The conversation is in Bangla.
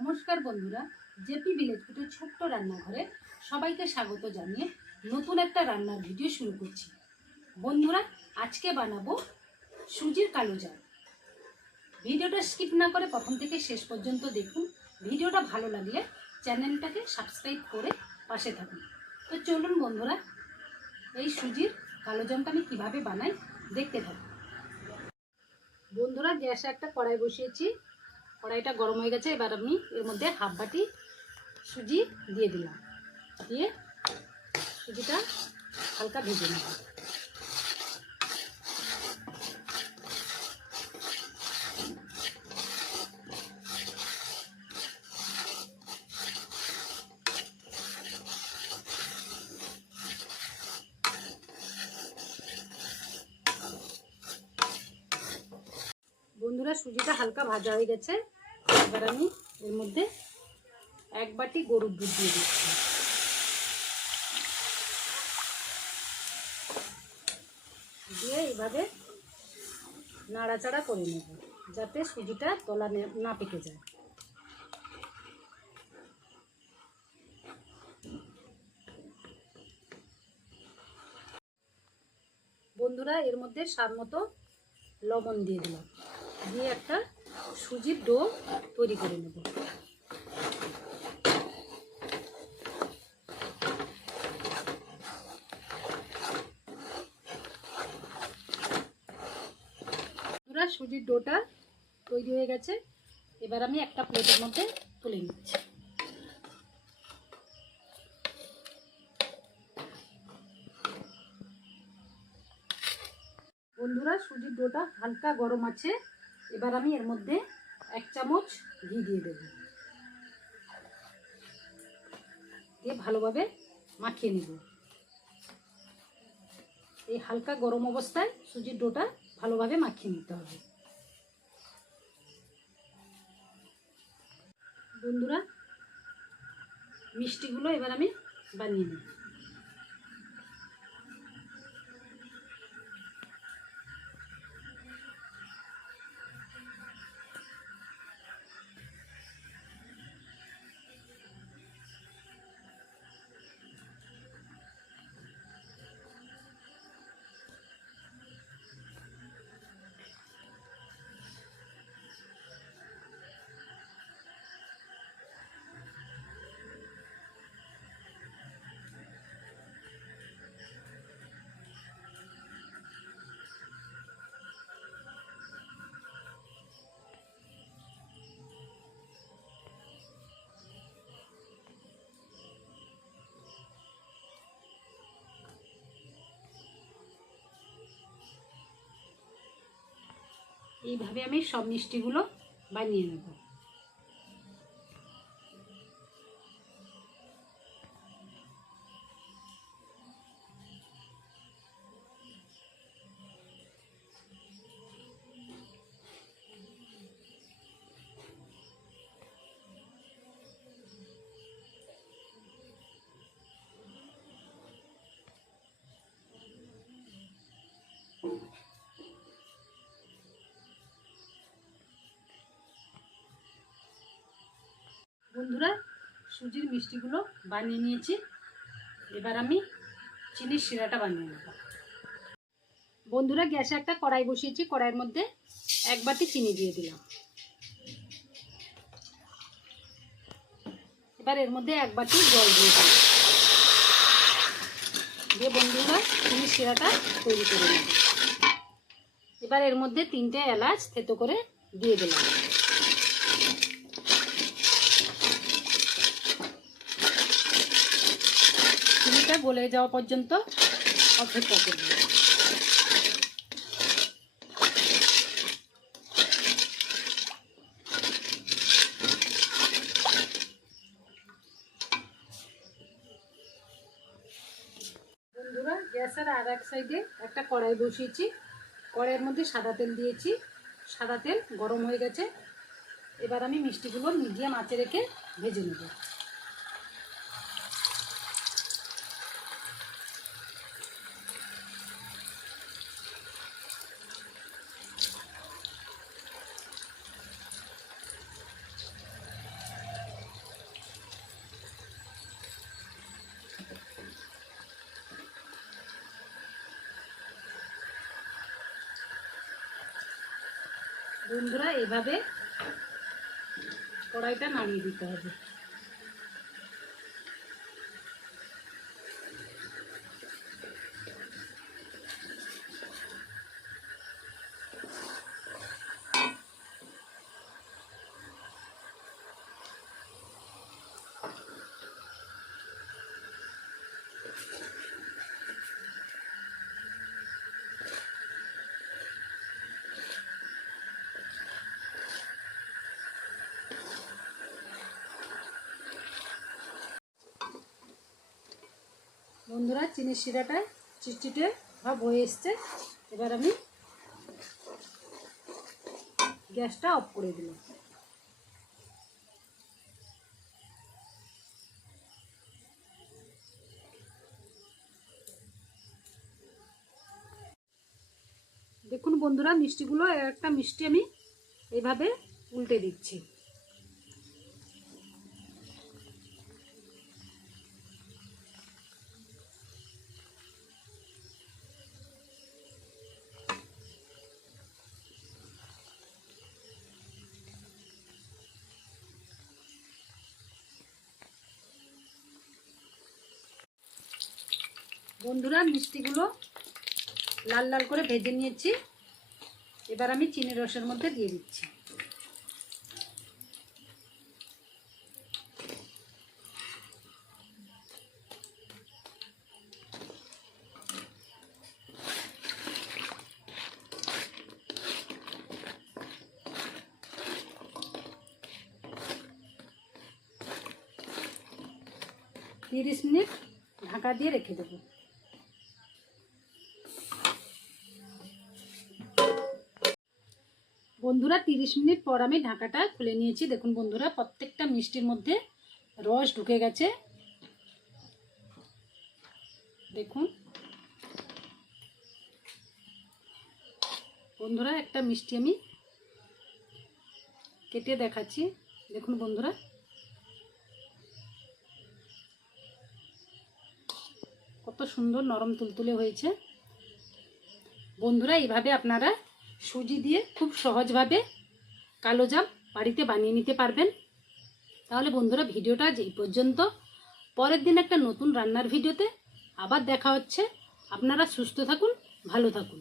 নমস্কার বন্ধুরা, জেপি ভিলেজ ফুটের ছোট্ট রান্নাঘরে সবাইকে স্বাগত জানিয়ে নতুন একটা রান্নার ভিডিও শুরু করছি। বন্ধুরা, আজকে বানাবো সুজির কালো জাল ভিডিওটা স্কিপ না করে প্রথম থেকে শেষ পর্যন্ত দেখুন। ভিডিওটা ভালো লাগলে চ্যানেলটাকে সাবস্ক্রাইব করে পাশে থাকুন। তো চলুন বন্ধুরা, এই সুজির কালো জামটা আমি কীভাবে বানাই দেখতে থাকুন। বন্ধুরা, গ্যাসে একটা কড়াই বসিয়েছি। কড়াইটা গরম হয়ে গেছে, এবার আমি এর মধ্যে হাফ বাটি সুজি দিয়ে দিলাম। দিয়ে সুজিটা হালকা ভেজে নেব। বন্ধুরা সুজিটা হালকা ভাজা হয়ে গেছে। এবার আমি এর মধ্যে এক বাটি গরুর দুধ দিয়ে দিচ্ছি। দিয়ে এইভাবে নাড়াচাড়া করে নেব, যাতে সুজিটা তলা না পেকে যায়। বন্ধুরা, এর মধ্যে স্বাদ মতো লবণ দিয়ে দিলাম। দিয়ে একটা সুজির ডো তৈরি করে নেব। সুজির ডোটা তৈরি হয়ে গেছে। এবার আমি একটা প্লেটের মধ্যে তুলে নিচ্ছি। বন্ধুরা, সুজির ডোটা হালকা গরম আছে। এবার আমি এর মধ্যে এক চামচ ঘি দিয়ে দেব। দিয়ে ভালোভাবে মাখিয়ে নেব। এই হালকা গরম অবস্থায় সুজির ডোটা ভালোভাবে মাখিয়ে নিতে হবে। বন্ধুরা, মিষ্টিগুলো এবার আমি বানিয়ে নিই এইভাবে আমি সব মিষ্টিগুলো বানিয়ে নেব। বন্ধুরা, সুজির মিষ্টিগুলো বানিয়ে নিয়েছি। এবার আমি চিনির শিরাটা বানিয়ে নেব। বন্ধুরা, গ্যাসে একটা কড়াই বসিয়েছি, কড়াইয়ের মধ্যে এক বাটি চিনি দিয়ে দিলাম। এবার এর মধ্যে এক বাটি জল দিয়ে দিলাম। দিয়ে বন্ধুরা, চিনির শিরাটা তৈরি করে নেব এবার এর মধ্যে তিনটে এলাচ থেতো করে দিয়ে দিলাম। চিনিটা গলে যাওয়া পর্যন্ত অপেক্ষা করব। বন্ধুরা, গ্যাসের আর এক সাইডে একটা কড়াই বসিয়েছি। কড়াইয়ের মধ্যে সাদা তেল দিয়েছি। সাদা তেল গরম হয়ে গেছে। এবার আমি মিষ্টিগুলো মিডিয়াম আঁচে রেখে ভেজে নেব। বন্ধুরা এভাবে কড়াইটা নামিয়ে দিতে হবে। বন্ধুরা, চিনির শিরাটা চিটচিটে ভাব হয়ে এসছে। এবার আমি গ্যাসটা অফ করে দিলাম। দেখুন বন্ধুরা, মিষ্টিগুলো একটা মিষ্টি আমি এইভাবে উল্টে দিচ্ছি। বন্ধুরা, মিষ্টিগুলো লাল লাল করে ভেজে নিয়েছি। এবার আমি চিনি রসের মধ্যে দিয়ে দিচ্ছি। তিরিশ মিনিট ঢাকা দিয়ে রেখে দেবো। বন্ধুরা, তিরিশ মিনিট পর আমি ঢাকাটা খুলে নিয়েছি। দেখুন বন্ধুরা, প্রত্যেকটা মিষ্টির মধ্যে রস ঢুকে গেছে। দেখুন। বন্ধুরা, একটা মিষ্টি আমি কেটে দেখাচ্ছি। দেখুন বন্ধুরা। কত সুন্দর নরম তুলতুলে হয়েছে। বন্ধুরা, এইভাবে আপনারা সুজি দিয়ে খুব সহজভাবে কালো জাম বাড়িতে বানিয়ে নিতে পারবেন। তাহলে বন্ধুরা, ভিডিওটা এই পর্যন্ত। পরের দিন একটা নতুন রান্নার ভিডিওতে আবার দেখা হচ্ছে। আপনারা সুস্থ থাকুন, ভালো থাকুন।